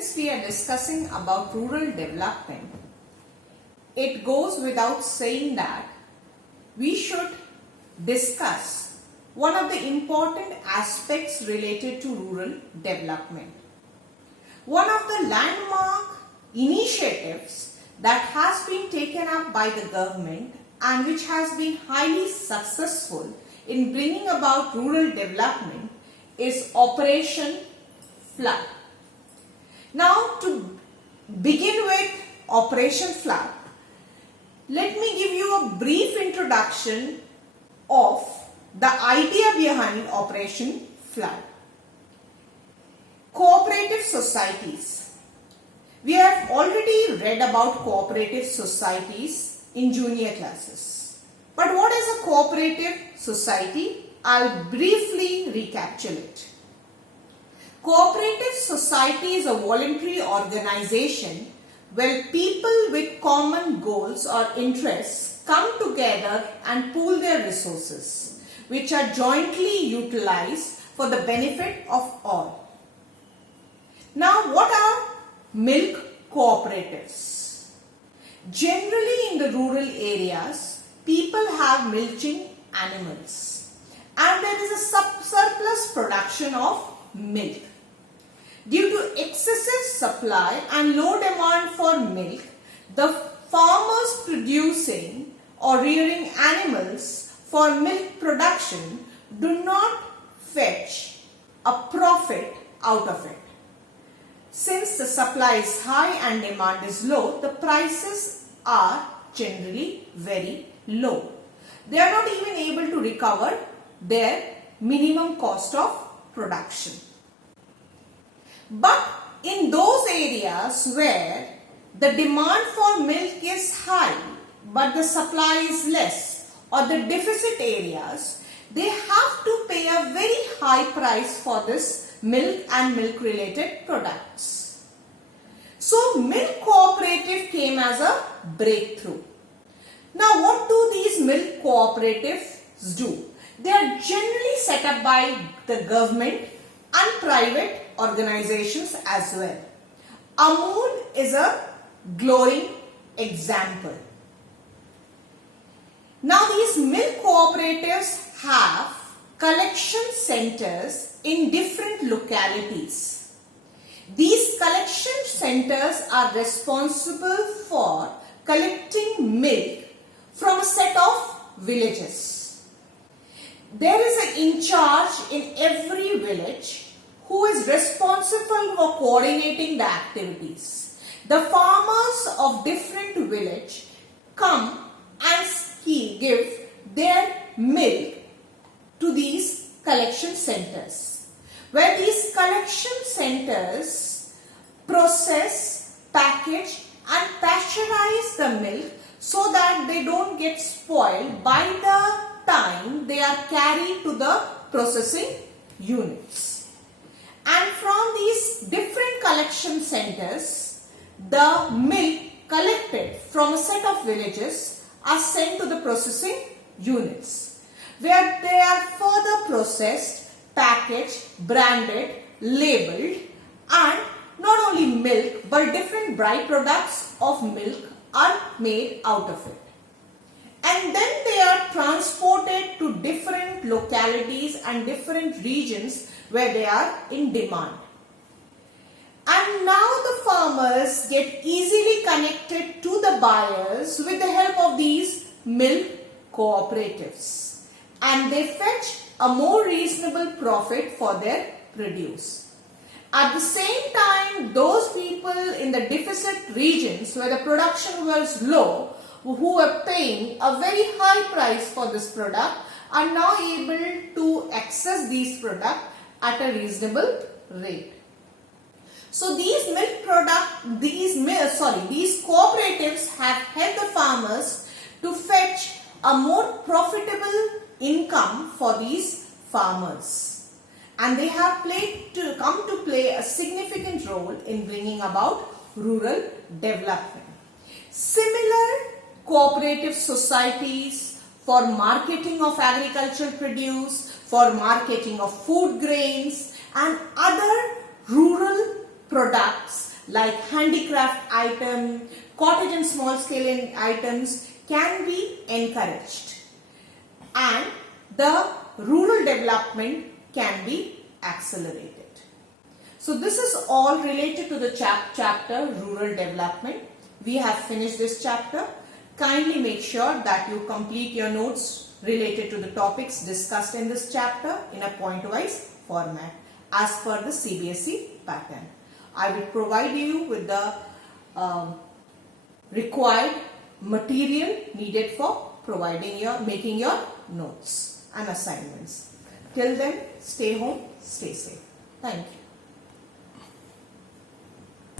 since we are discussing about rural development, it goes without saying that we should discuss one of the important aspects related to rural development. One of the landmark initiatives that has been taken up by the government and which has been highly successful in bringing about rural development is Operation Flood. Now, to begin with Operation Flood, let me give you a brief introduction of the idea behind Operation Flood. Cooperative societies. We have already read about cooperative societies in junior classes. But what is a cooperative society? I'll briefly recapitulate. Cooperative society is a voluntary organization where people with common goals or interests come together and pool their resources, which are jointly utilized for the benefit of all. Now, what are milk cooperatives? Generally, in the rural areas, people have milking animals and there is a surplus production of milk. Due to excessive supply and low demand for milk, the farmers producing or rearing animals for milk production do not fetch a profit out of it. Since the supply is high and demand is low, the prices are generally very low. They are not even able to recover their minimum cost of production. But in those areas where the demand for milk is high but the supply is less, or the deficit areas, they have to pay a very high price for this milk and milk related products. So milk cooperative came as a breakthrough. Now what do these milk cooperatives do? They are generally set up by the government and private organizations as well. Amul is a glowing example. Now these milk cooperatives have collection centers in different localities. These collection centers are responsible for collecting milk from a set of villages. There is an in charge in every village who is responsible for coordinating the activities. The farmers of different village come and give their milk to these collection centers, where these collection centers process, package and pasteurize the milk so that they don't get spoiled by the time they are carried to the processing units. And from these different collection centers, the milk collected from a set of villages are sent to the processing units, where they are further processed, packaged, branded, labeled, and not only milk but different byproducts of milk are made out of it. And then they are transported to different localities and different regions where they are in demand. And now the farmers get easily connected to the buyers with the help of these milk cooperatives, and they fetch a more reasonable profit for their produce. At the same time, those people in the deficit regions where the production was low, who were paying a very high price for this product, are now able to access these products at a reasonable rate. So these these cooperatives have helped the farmers to fetch a more profitable income for these farmers, and they have come to play a significant role in bringing about rural development. Similar cooperative societies for marketing of agricultural produce, for marketing of food grains and other rural products like handicraft item, cottage and small scale items can be encouraged, and the rural development can be accelerated. So this is all related to the chapter rural development. We have finished this chapter. Kindly make sure that you complete your notes related to the topics discussed in this chapter in a point-wise format as per the CBSE pattern. I will provide you with the required material needed for making your notes and assignments. Till then, stay home, stay safe. Thank you.